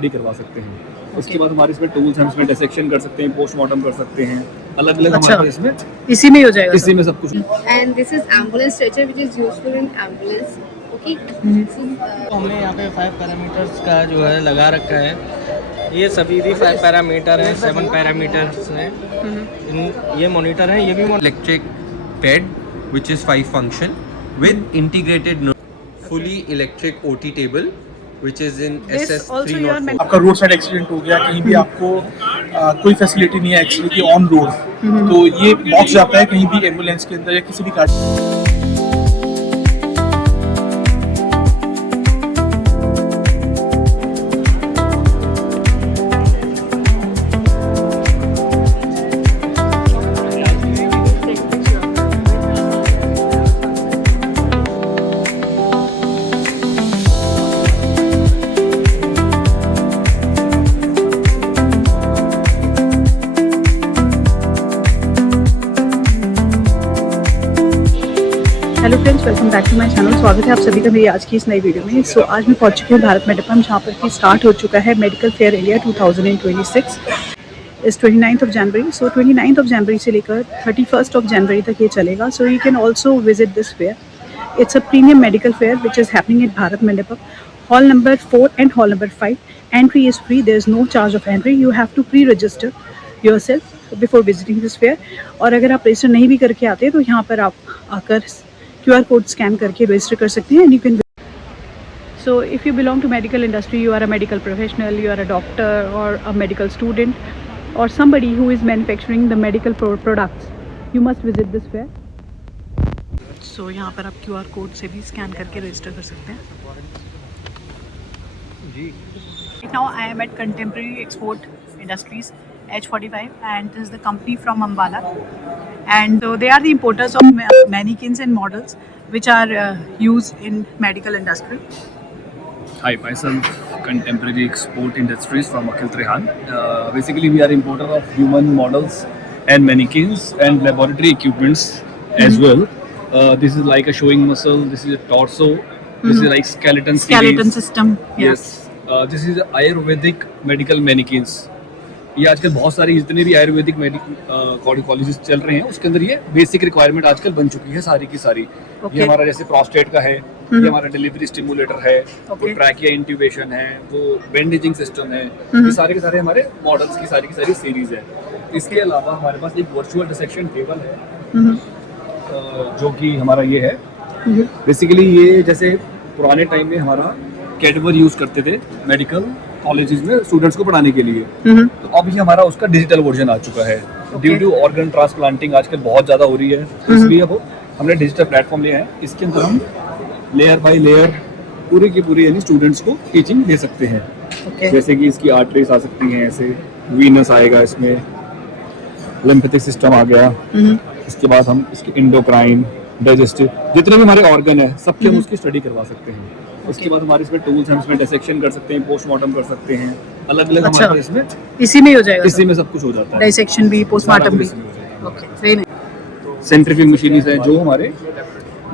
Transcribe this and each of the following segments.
Study करवा सकते हैं। उसके बाद हमारे इसमें टूल्स हैं, इसमें डिसेक्शन कर सकते हैं, पोस्टमार्टम कर सकते हैं, अलग अलग हमारे पास इसमें इसी में ही हो जाएगा इसी में सब कुछ। And this is ambulance stretcher which is useful in ambulance. Okay. तो हमने यहाँ पे 5 पैरामीटर्स का जो है लगा रखा है। ये सभी भी 5 पैरामीटर हैं, 7 पैरामीटर्स हैं। ये मॉनिटर है, ये भी electric bed which is 5 function with integrated fully electric OT table which is in SS304। आपका रोड साइड एक्सीडेंट हो गया, कहीं भी आपको कोई फैसिलिटी नहीं है एक्चुअली कि ऑन रोड, तो ये बॉक्स जाता है कहीं भी एम्बुलेंस के अंदर या किसी भी गाड़ी। Hello friends, welcome back to my channel. स्वागत है आप सभी का मेरी आज की इस नई वीडियो में। सो आज मैं पहुंच चुकी हूँ भारत मेडिपम, जहाँ पर कि स्टार्ट हो चुका है मेडिकल फेयर इंडिया 2026 इस 29th of January. So 29th of January से लेकर 31st ऑफ जनवरी तक ये चलेगा। So you can also visit this fair. It's a premium medical fair which is happening at Bharat Mandapam, hall number 4 and hall number 5। Entry is free, there is no charge of entry. You have to pre register yourself before visiting this fair. और अगर आप register नहीं भी करके आते तो यहाँ पर आप आकर QR कोड स्कैन करके रजिस्टर कर सकते हैं। And you can, so if you belong to medical industry, you are a medical professional, you are a doctor और अ मेडिकल स्टूडेंट और somebody who is manufacturing the medical products, you must visit this fair. So यहाँ पर आप QR code से भी scan करके register कर सकते हैं जी। Right now I am at Contemporary Export Industries H45 and this is the company from Ambala, and so they are the importers of mannequins and models which are used in medical industry. Hi, myself Contemporary Export Industries from Akhil Trehan. Basically we are importer of human models and mannequins and laboratory equipments as well. This is like a showing muscle, this is a torso, this is like skeleton System. Yes. This is Ayurvedic medical mannequins. ये आजकल बहुत सारी जितने भी Ayurvedic colleges चल रहे हैं उसके अंदर ये बेसिक रिक्वायरमेंट आजकल बन चुकी है सारी की सारी। ये हमारा जैसे प्रोस्टेट का है, ये हमारा डिलीवरी स्टिमुलेटर है, वो ट्रैकिया इंट्यूबेशन है, वो बैंडेजिंग सिस्टम है, ये सारे के सारे हमारे मॉडल्स की सारी सीरीज है। इसके अलावा हमारे पास एक वर्चुअल डिसेक्शन टेबल है जो कि हमारा ये है। बेसिकली ये जैसे पुराने टाइम में हमारा कैडवर यूज करते थे मेडिकल कॉलेजेस में स्टूडेंट्स को पढ़ाने के लिए, तो अब ये हमारा उसका डिजिटल वर्जन आ चुका है। ड्यू टू ऑर्गन ट्रांसप्लांटिंग आजकल बहुत ज़्यादा हो रही है, तो इसलिए अब हमने डिजिटल प्लेटफॉर्म लिया है। इसके अंदर हम लेयर बाय लेयर पूरी की पूरी यानी स्टूडेंट्स को टीचिंग दे सकते हैं। जैसे कि इसकी आर्टरीज आ सकती हैं, ऐसे वीनस आएगा, इसमें लिम्फेटिक सिस्टम आ गया। इसके बाद हम इसके इंडोक्राइन, डाइजेस्टिव जितने भी हमारे ऑर्गन है सबकी हम उसकी स्टडी करवा सकते हैं। उसके बाद हमारे इसमें टूल्स हैं, इसमें डिसेक्शन कर सकते हैं, पोस्टमार्टम कर सकते हैं, अलग अलग हमारे पास इसमें इसी में ही हो जाएगा। इसी में सब कुछ हो जाता है, डिसेक्शन भी, पोस्टमार्टम भी। सही नहीं। सेंट्रीफ्यूज मशीन्स हैं जो हमारे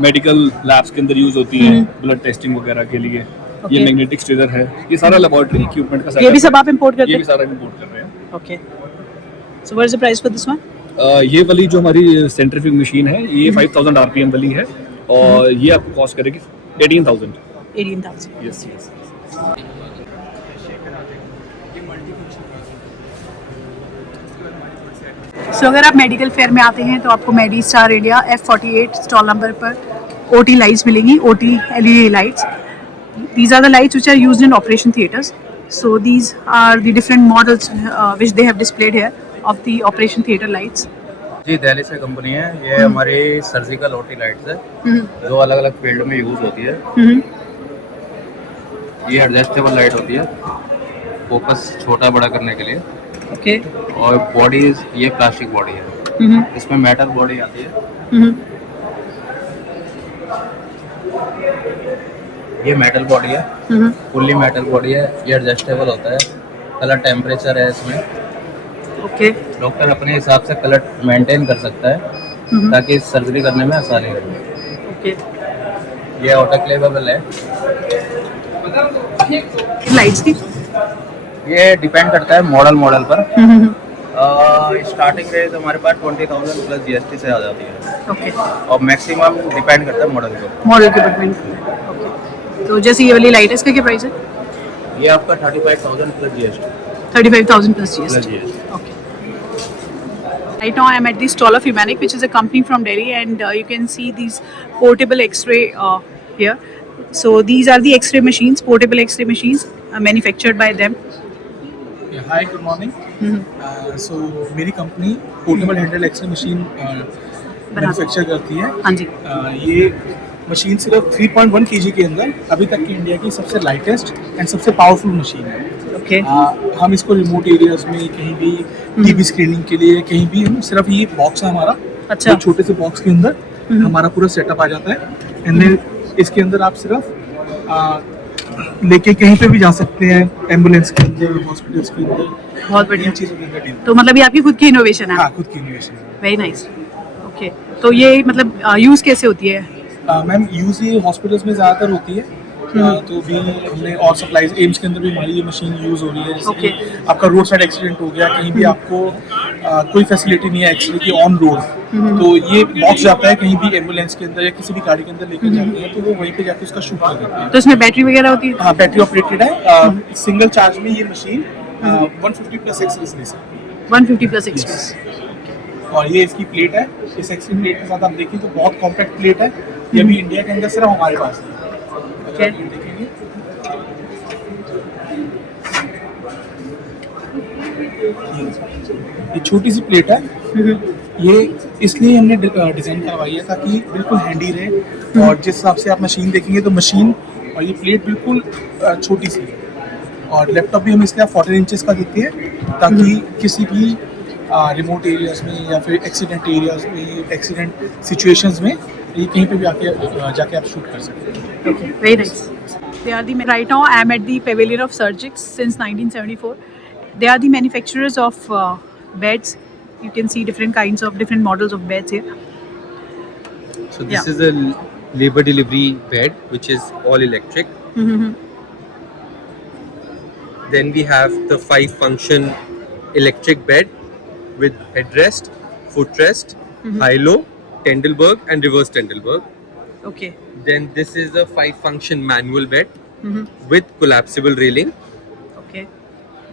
मेडिकल लैब्स के अंदर यूज होती हैं ब्लड टेस्टिंग वगैरह के लिए। ये मैग्नेटिक स्टीरर है, ये सारा लेबोरेटरी इक्विपमेंट का ये भी सब आप इंपोर्ट करते हैं? ये भी सारा इंपोर्ट कर रहे हैं। Okay, so what is the price for this one? ये वाली जो हमारी सेंट्रीफ्यूज मशीन है ये 5000 RPM वाली है और ये आपको कॉस्ट करेगी 18000। Yes yes. सो अगर आप मेडिकल फेयर में आते हैं तो आपको Medi Star India F48 stall number पर OT लाइट्स मिलेंगी, OT LED lights. These are the lights which are used in operation theaters. So these are the different models which they have displayed here of the operation theater lights. जी दिल्ली से company है। ये हमारी surgical OT lights है जो अलग अलग field में use होती है। ये एडजस्टेबल लाइट होती है फोकस छोटा बड़ा करने के लिए। ओके। और बॉडी ये प्लास्टिक बॉडी है, इसमें मेटल बॉडी आती है। ये मेटल बॉडी है, फुल्ली मेटल बॉडी है। ये एडजस्टेबल होता है, कलर टेम्परेचर है इसमें। ओके। डॉक्टर अपने हिसाब से कलर मेंटेन कर सकता है ताकि सर्जरी करने में आसानी हो। ओके। ये ऑटोक्लेवेबल है। लाइट्स की ये डिपेंड करता है मॉडल पर। स्टार्टिंग रेट हमारे पास 20,000 प्लस जीएसटी से आ जाती है ओके, और मैक्सिमम डिपेंड करता है मॉडल पर। मॉडल के ऊपर डिपेंड करता है। ओके, तो जैसे ये वाली लाइट है, इसका क्या प्राइस है? ये आपका 35,000 plus GST. 35,000 plus GST. Okay. Right now I am at the stall of Humanic, which is a company from Delhi, and you can see these portable X-ray here. So these are the X-ray machines, portable X-ray machines, manufactured by them. Hi good morning. So मेरी company portable handle x ray machine manufacture करती है। हाँ जी। ये machine सिर्फ 3.1 kg के अंदर अभी तक की इंडिया की सबसे लाइटेस्ट एंड सबसे पावरफुल मशीन है। Okay. हम इसको रिमोट एरियाज में कहीं भी टीबी स्क्रीनिंग के लिए कहीं भी हम सिर्फ ये बॉक्स है हमारा। अच्छा। एक छोटे से बॉक्स के अंदर हमारा पूरा सेटअप आ जाता है एंड देन इसके अंदर आप सिर्फ लेके कहीं पे भी जा सकते हैं, एम्बुलेंस के अंदर, हॉस्पिटल्स के अंदर, बहुत बढ़िया। चीज़ों के अंदर डील। तो मतलब ये आपकी खुद की इनोवेशन है? हाँ, खुद की इनोवेशन है। Very nice. ओके, तो ये मतलब यूज़ कैसे होती है? मैम यूज़ ये हॉस्पिटल्स में ज़्यादातर होती है। तो भी हमने और सप्लाईज एम्स के अंदर भी हमारी ये मशीन यूज़ हो रही है। जैसे कि आपका रोड साइड एक्सीडेंट हो गया, कहीं भी आपको कोई फैसिलिटी नहीं है एक्चुअली की ऑन रोड, तो ये बॉक्स जाता है कहीं भी एम्बुलेंस के अंदर या किसी भी गाड़ी के अंदर लेकर जाते हैं, तो वो वहीं पे जाके उसका शूट कर देते हैं। तो इसमें बैटरी वगैरह होती है? हाँ, बैटरी ऑपरेटेड है। सिंगल चार्ज में ये मशीन 150 प्लस एक्सप्रेस ले सकती है। 150 प्लस एक्सप्रेस। और ये इसकी प्लेट है। इस एक्सट्रीम प्लेट के साथ आप देखें तो बहुत कॉम्पैक्ट प्लेट है। ये भी इंडिया के अंदर सिर्फ हमारे पास है। अगर आप ये देखेंगे ये छोटी सी प्लेट है। ये इसलिए हमने डिज़ाइन करवाई है ताकि बिल्कुल हैंडी रहे, और जिस हिसाब से आप मशीन देखेंगे तो मशीन और ये प्लेट बिल्कुल छोटी सी है। और लैपटॉप भी हम इसके 14 इंचेस का देते हैं ताकि किसी भी रिमोट एरियाज में या फिर एक्सीडेंट एरियाज में, एक्सीडेंट सिचुएशंस में ये कहीं पे भी आके जाके आप शूट कर सकते हैं। Okay, very nice. They are the right now I am at the Pavilion of Surgics since 1974. They are the manufacturers of beds. You can see different models of beds here. So this is a labor delivery bed which is all electric. Then we have the 5-function electric bed with headrest, footrest, high-low, Tendelberg and reverse Tendelberg. Okay. Then this is a 5-function manual bed with collapsible railing. Okay.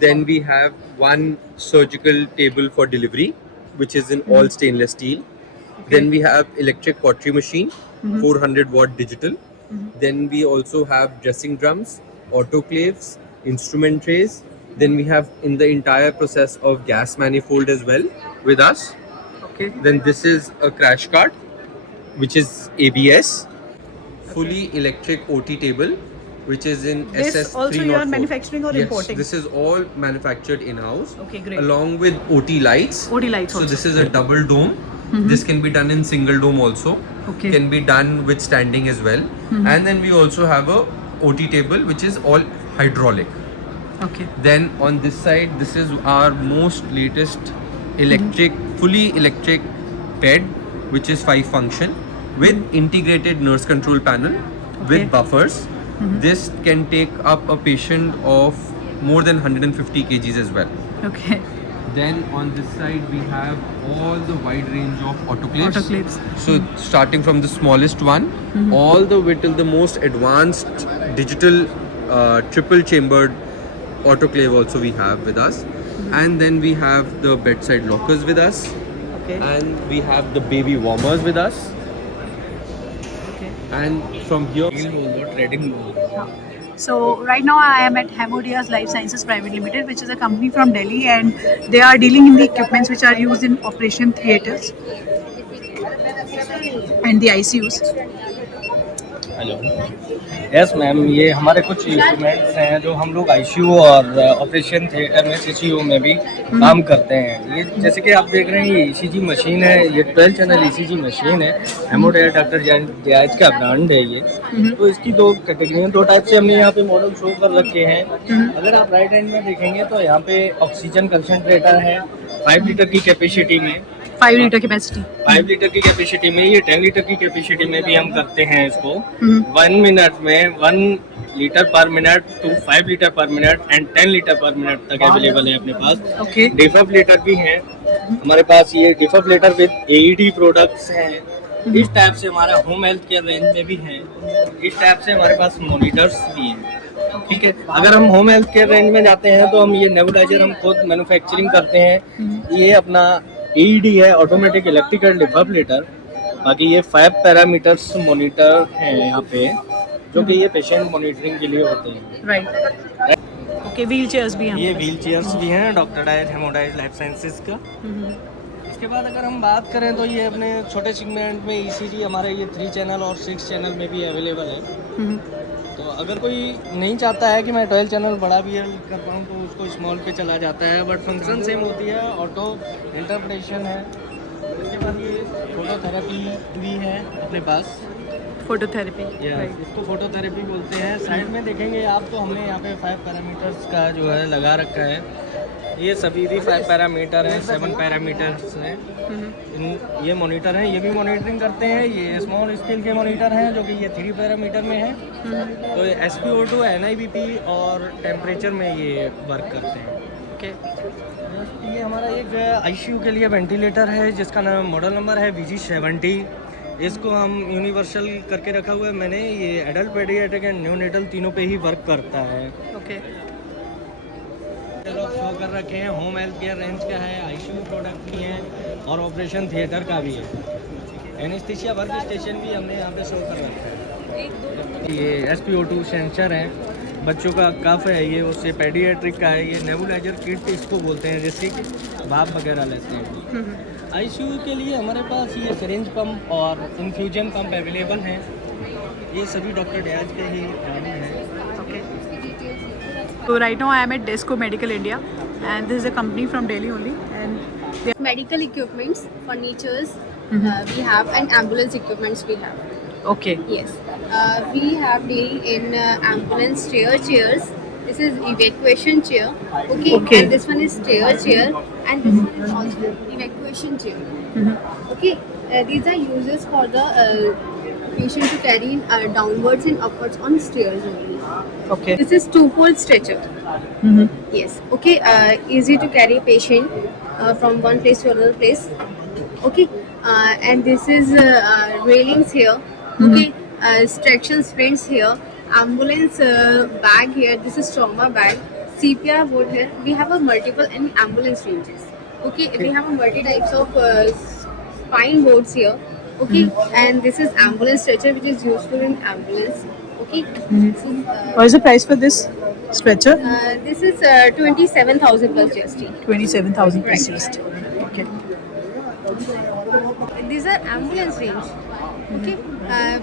Then we have one surgical table for delivery, which is in all stainless steel. Then we have electric pottery machine, 400 watt digital. Then we also have dressing drums, autoclaves, instrument trays. Then we have in the entire process of gas manifold as well with us. Okay. Then this is a crash cart, which is ABS, fully electric OT table, which is in This SS 304. also you are manufacturing or Yes, importing? this is all manufactured in-house. Okay, great. Along with OT lights. OT lights So also. this is a double dome. This can be done in single dome also. Okay. Can be done with standing as well. And then we also have a OT table which is all hydraulic. Okay. Then on this side, this is our most latest electric, fully electric bed, which is 5-function with integrated nurse control panel with buffers. This can take up a patient of more than 150 kgs as well. Okay. Then on this side we have all the wide range of autoclaves. Autoclaves. So starting from the smallest one, all the way till the most advanced digital triple chambered autoclave also we have with us. And then we have the bedside lockers with us. Okay. And we have the baby warmers with us. Okay. And from here So right now I am at Hemodias Life Sciences Private Limited, which is a company from Delhi, and they are dealing in the equipments which are used in operation theatres and the ICUs. Hello, yes ma'am, ये हमारे कुछ instruments हैं जो हम लोग ICU और operation theatre में CCU में भी काम करते हैं। ये जैसे कि आप देख रहे हैं, ये ईसीजी मशीन है, ये 12 चैनल ईसीजी मशीन है। हेमोडिया डॉक्टर जयाज का ब्रांड है ये। तो इसकी 2 कैटेगरी हैं, 2 टाइप से हमने यहाँ पे मॉडल शो कर रखे हैं। अगर आप राइट हैंड में देखेंगे तो यहाँ पे ऑक्सीजन कंसंट्रेटर है 5 लीटर की कैपेसिटी में। 5 लीटर कैपेसिटी। 5 लीटर की कैपेसिटी में, ये 10 लीटर की कैपेसिटी में भी हम करते हैं इसको। 1 मिनट में 1 litre per minute to 5 litre per minute and 10 litre per minute तक अवेलेबल है अपने पास। ओके डिफिब्रिलेटर भी हैं हमारे पास, ये डिफिब्रिलेटर विद एईडी प्रोडक्ट्स हैं। इस टाइप से हमारा होम हेल्थ केयर रेंज में भी है। इस टाइप से हमारे पास मॉनिटर्स भी हैं, ठीक है। अगर हम होम हेल्थ केयर रेंज में जाते हैं तो हम ये नेबुलाइजर हम खुद मैन्युफैक्चरिंग करते हैं। ये अपना एईडी है, ऑटोमेटिक इलेक्ट्रिकल डिफिब्रिलेटर। बाकी ये 5 पैरामीटर्स मॉनिटर हैं यहाँ पे, जो कि ये पेशेंट मॉनिटरिंग के लिए होते हैं। राइट। ओके, व्हील चेयर्स भी हैं ये हमारे व्हील चेयर्स भी हैं डॉक्टर डायर हेमोडाइज लाइफ साइंसेज का। इसके बाद अगर हम बात करें तो ये अपने छोटे सेगमेंट में ईसीजी हमारे ये 3 चैनल और 6 चैनल में भी अवेलेबल है। तो अगर कोई नहीं चाहता है कि मैं 12 चैनल बड़ा भी कर पाऊँ तो उसको स्मॉल पे चला जाता है, बट फंक्शन सेम होती है, ऑटो इंटरप्रिटेशन है। इसके बाद ये फोटोथेरेपी भी है अपने पास। Phototherapy, right. इसको फोटोथेरेपी बोलते हैं। साइड में देखेंगे आप तो हमने यहाँ पे 5 पैरामीटर्स का जो है लगा रखा है। ये सभी भी 5 पैरामीटर हैं, 7 पैरामीटर्स हैं। ये मॉनिटर हैं, ये भी मॉनिटरिंग करते हैं। ये स्मॉल स्केल के मॉनिटर हैं जो कि ये 3 पैरामीटर में हैं। तो SpO2, NIBP और टेम्परेचर में ये वर्क करते हैं। ओके, ये हमारा एक ICU के लिए वेंटिलेटर है जिसका नाम मॉडल नंबर है VG70। इसको हम यूनिवर्सल करके रखा हुआ है मैंने। ये एडल्ट, पेडियाट्रिक एंड न्यूनेटल तीनों पे ही वर्क करता है। ओके, चलो शो कर रखे हैं। होम हेल्थ केयर रेंज का है, ICU प्रोडक्ट भी हैं और ऑपरेशन थिएटर का भी है। एनेस्थीसिया वर्क स्टेशन भी हमने यहाँ पे शो कर रखा है। ये SpO2 सेंसर है, बच्चों का कफ है ये, उससे पेडियाट्रिक का है। ये नेबुलाइजर किट इसको बोलते हैं, जिससे कि भाप वगैरह लेते हैं। ICU के लिए हमारे पास ये सिरिंज पंप और इन्फ्यूजन पंप अवेलेबल हैं। ये सभी डॉक्टर डैज के ही काम हैं। so right now I am at Desco Medical India and this is a company from Delhi only, and Medical equipments, furnitures, we have, and ambulance equipments we have. okay, Yes. We have deal in ambulance chairs. This is evacuation chair. Okay. Okay. And this one is chair, and this one is also evacuation chair. Okay. These are uses for the patient to carry downwards and upwards on stairs only. okay, This is two-fold stretcher. Yes. Okay. Easy to carry patient from one place to another place. Okay. And this is railings here. Okay. Extraction sprints here. Ambulance bag here. This is trauma bag. CPR board here. We have a multiple and ambulance ranges. Okay. We have a multi types of spine boards here. Okay. And this is ambulance stretcher, which is useful in ambulance. Okay. This is, what is the price for this stretcher? this is 27,000 plus GST. 27,000 Right. GST. Okay. These are ambulance range. Okay.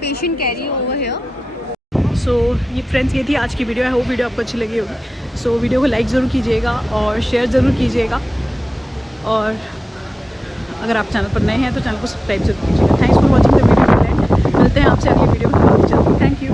Patient carry over here. सो ये friends, ये थी आज की video है। वो video आपको अच्छी लगी होगी। सो वीडियो को लाइक ज़रूर कीजिएगा और शेयर ज़रूर कीजिएगा, और अगर आप चैनल पर नए हैं तो चैनल को सब्सक्राइब जरूर कीजिएगा। Thanks for watching the video. मिलते हैं आपसे अगली वीडियो में। Thank you.